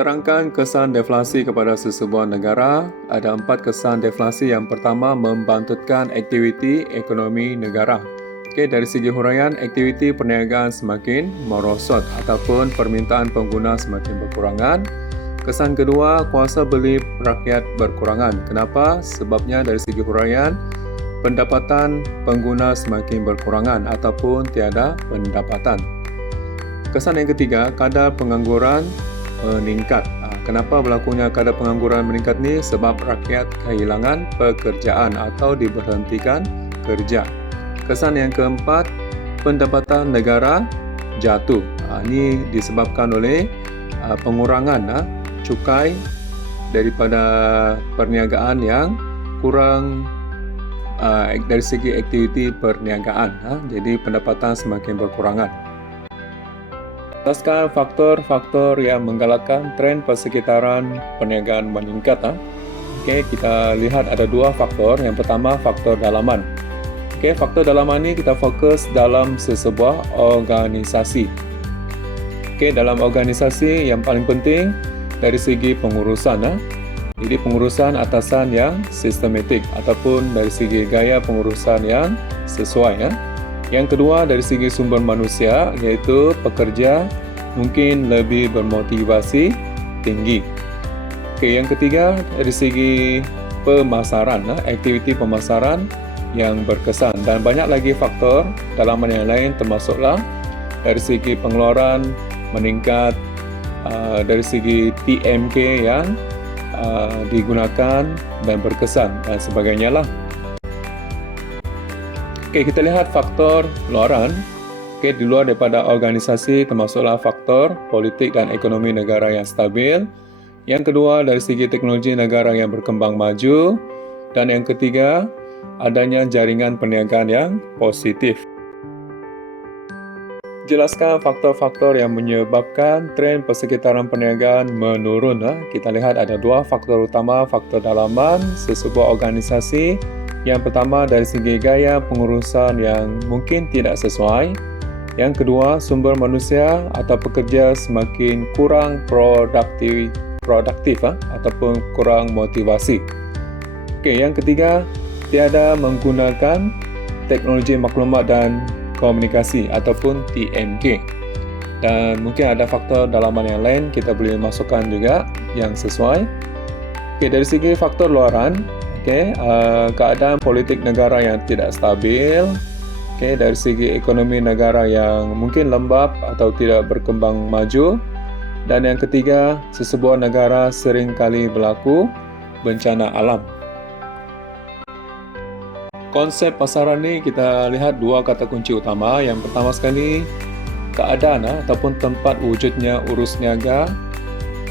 Terangkan kesan deflasi kepada sesebuah negara. Ada 4 kesan deflasi. Yang pertama, membantutkan aktiviti ekonomi negara. Dari segi huraian, aktiviti perniagaan semakin merosot ataupun permintaan pengguna semakin berkurangan. Kesan kedua, kuasa beli rakyat berkurangan. Kenapa? Sebabnya dari segi huraian, pendapatan pengguna semakin berkurangan ataupun tiada pendapatan. Kesan yang ketiga, kadar pengangguran meningkat. Kenapa berlakunya kadar pengangguran meningkat ni? Sebab rakyat kehilangan pekerjaan atau diberhentikan kerja. Kesan yang keempat, pendapatan negara jatuh. Ini disebabkan oleh pengurangan cukai daripada perniagaan yang kurang dari segi aktiviti perniagaan. Jadi pendapatan semakin berkurangan. Ataskan faktor-faktor yang menggalakkan tren persekitaran perniagaan meningkat. Kita lihat ada 2 faktor. Yang pertama, faktor dalaman. Faktor dalaman ini kita fokus dalam sesebuah organisasi. Dalam organisasi yang paling penting dari segi pengurusan. Jadi pengurusan atasan yang sistematik ataupun dari segi gaya pengurusan yang sesuai. Yang kedua, dari segi sumber manusia, iaitu pekerja mungkin lebih bermotivasi tinggi. Yang ketiga, dari segi pemasaran, aktiviti pemasaran yang berkesan. Dan banyak lagi faktor dalaman yang lain, termasuklah dari segi pengeluaran meningkat, dari segi TMK yang digunakan dan berkesan dan sebagainya lah. Kita lihat faktor luaran. Di luar daripada organisasi, termasuklah faktor politik dan ekonomi negara yang stabil. Yang kedua, dari segi teknologi negara yang berkembang maju. Dan yang ketiga, adanya jaringan perniagaan yang positif. Jelaskan faktor-faktor yang menyebabkan tren persekitaran perniagaan menurun. Kita lihat ada 2 faktor utama, faktor dalaman sesebuah organisasi. Yang pertama, dari segi gaya pengurusan yang mungkin tidak sesuai. Yang kedua, sumber manusia atau pekerja semakin kurang produktif ataupun kurang motivasi. Yang ketiga, tiada menggunakan teknologi maklumat dan komunikasi ataupun TMK. Dan mungkin ada faktor dalaman yang lain kita boleh masukkan juga yang sesuai. Dari segi faktor luaran, keadaan politik negara yang tidak stabil, dari segi ekonomi negara yang mungkin lembab atau tidak berkembang maju, dan yang ketiga, sesebuah negara sering kali berlaku bencana alam. Konsep pasaran ni kita lihat 2 kata kunci utama. Yang pertama sekali, keadaan ataupun tempat wujudnya urus niaga,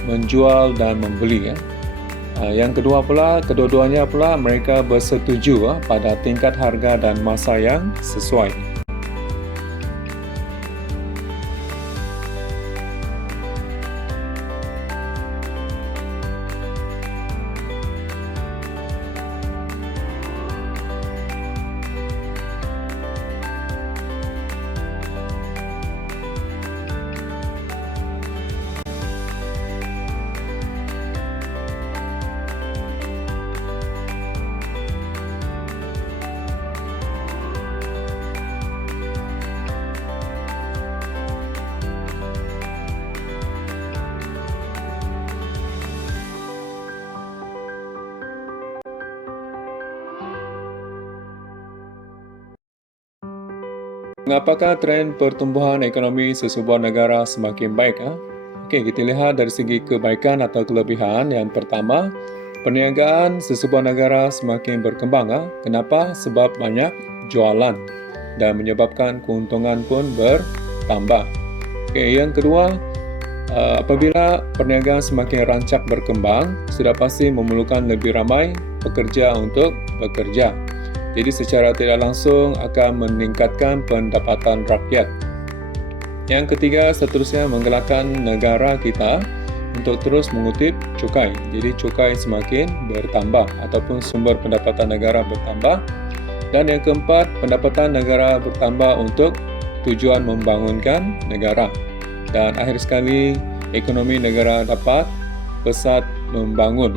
menjual dan membeli. Yang kedua pula, kedua-duanya pula mereka bersetuju pada tingkat harga dan masa yang sesuai. Mengapakah tren pertumbuhan ekonomi sesebuah negara semakin baik? Kita lihat dari segi kebaikan atau kelebihan. Yang pertama, perniagaan sesebuah negara semakin berkembang. Kenapa? Sebab banyak jualan dan menyebabkan keuntungan pun bertambah. Yang kedua, apabila perniagaan semakin rancak berkembang, sudah pasti memerlukan lebih ramai pekerja untuk bekerja. Jadi secara tidak langsung akan meningkatkan pendapatan rakyat. Yang ketiga, seterusnya menggalakkan negara kita untuk terus mengutip cukai. Jadi cukai semakin bertambah ataupun sumber pendapatan negara bertambah. Dan yang keempat, pendapatan negara bertambah untuk tujuan membangunkan negara. Dan akhir sekali, ekonomi negara dapat pesat membangun.